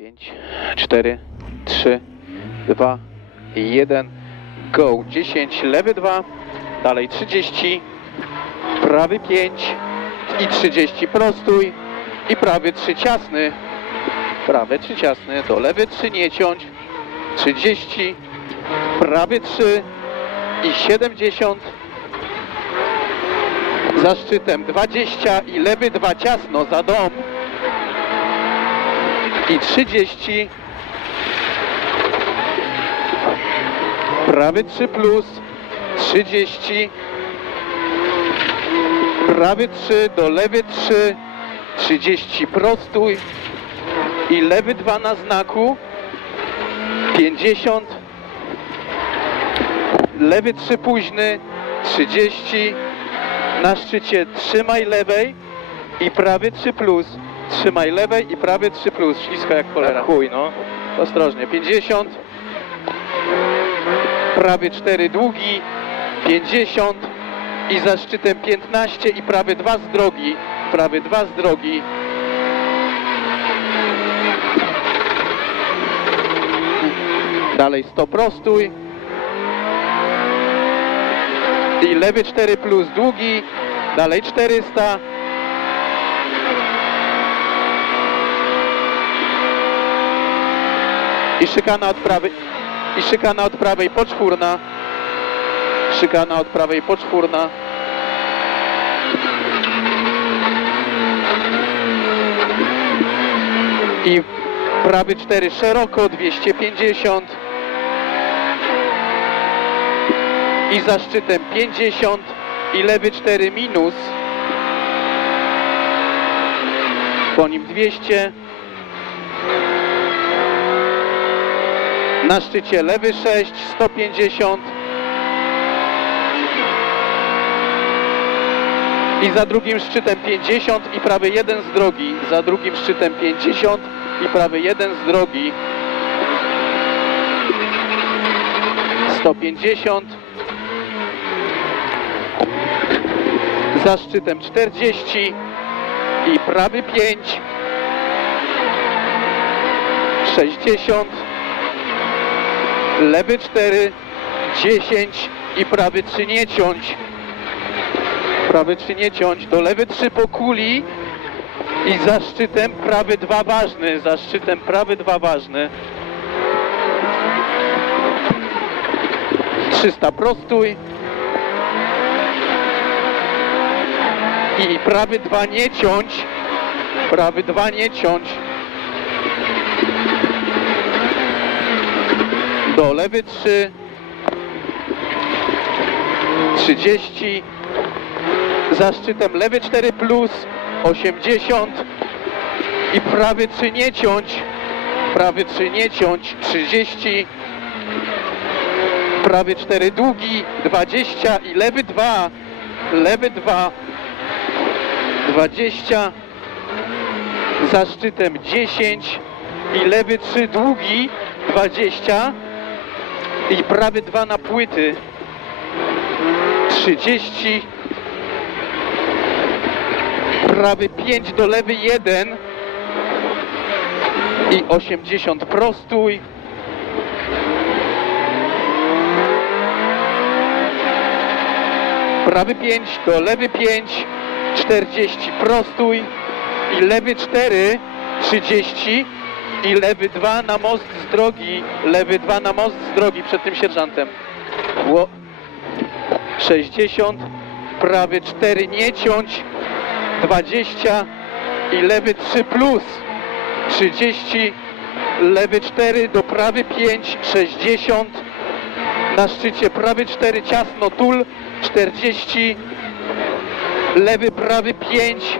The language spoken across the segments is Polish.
5, 4, 3, 2, 1, go. 10, lewy 2, dalej 30, prawy 5 i 30 prostój i prawy 3 ciasny, prawy 3 ciasny, do lewy 3 nie ciąć, 30, prawy 3 i 70, za szczytem 20 i lewy 2 ciasno za dom i 30 prawy 3 plus 30 prawy 3 do lewy 3 30 prostój i lewy 2 na znaku 50 lewy 3 późny 30 na szczycie trzymaj lewej i prawy 3 plus trzymaj lewej i prawy 3 plus śliska jak cholera. Chuj no. Ostrożnie 50 prawy 4 długi 50 i za szczytem 15 i prawy 2 z drogi prawy 2 z drogi. Dalej 100 prostój i lewy 4 plus długi dalej 400 i szykana od prawej i szykana od prawej poczwórna. Szykana od prawej poczwórna. I prawy 4 szeroko 250 i za szczytem 50 i lewy 4 minus. Po nim 200 na szczycie lewy 6 150 i za drugim szczytem 50 i prawy 1 z drogi. Za drugim szczytem 50 i prawy 1 z drogi. 150 za szczytem 40 i prawy 5 60 lewy 4 10 i prawy 3 nie ciąć. Prawy 3 nie ciąć. Do lewy 3 po kuli i za szczytem prawy 2 ważny za szczytem prawy 2 ważny 300 prostój i prawy 2 nie ciąć. Prawy 2 nie ciąć do lewy 3 30 za szczytem lewy 4 plus 80 i prawy 3 nie ciąć. Prawy 3 nie ciąć. 30 prawy 4 długi. 20 i lewy 2 lewy 2 20 za szczytem 10 i lewy 3 długi. 20 i prawy 2 na płyty. 30 prawy 5 do lewy 1 i 80 prostój prawy 5 do lewy 5 40 prostój i lewy 4 30 i lewy 2 na most z drogi lewy 2 na most z drogi przed tym sierżantem. Ło- 60 prawy 4 nie ciąć 20 i lewy 3 plus 30 lewy 4 do prawy 5 60 na szczycie prawy 4 ciasno tul 40 lewy prawy 5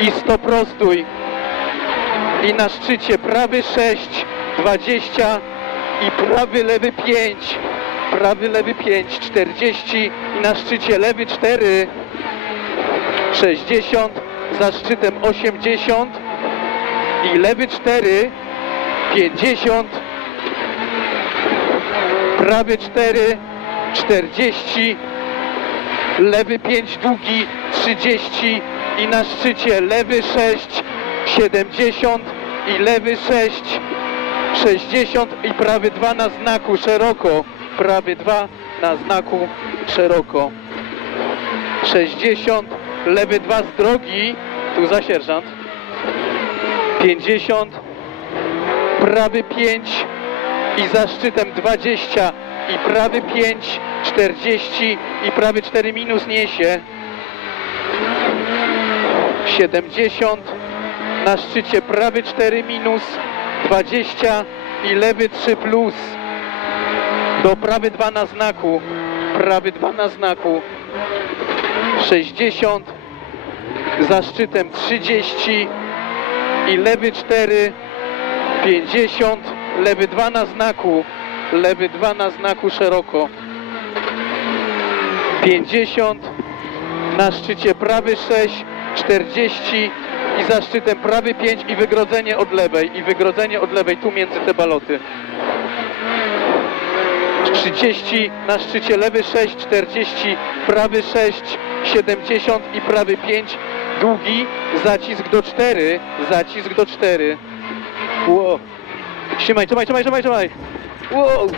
i 100 prostój i na szczycie prawy 6 20 i prawy lewy 5 prawy lewy 5 40 i na szczycie lewy 4 60 za szczytem 80 i lewy 4 50 prawy 4 40 lewy 5 długi 30 i na szczycie lewy 6 70 i lewy 6, 60 i prawy 2 na znaku szeroko, prawy 2 na znaku szeroko, 60, lewy 2 z drogi, tu za sierżant, 50, prawy 5 i za szczytem 20 i prawy 5, 40 i prawy 4 minus niesie, 70, na szczycie prawy 4 minus, 20 i lewy 3 plus, do prawy 2 na znaku, prawy 2 na znaku, 60, za szczytem 30 i lewy 4, 50, lewy 2 na znaku, lewy 2 na znaku szeroko, 50, na szczycie prawy 6, 40 i za szczytem prawy 5 i wygrodzenie od lewej, i wygrodzenie od lewej tu między te baloty. 30 na szczycie lewy 6, 40, prawy 6, 70 i prawy 5, długi, zacisk do 4, zacisk do 4. Wow. Trzymaj, trzymaj, trzymaj, trzymaj, trzymaj. Wow.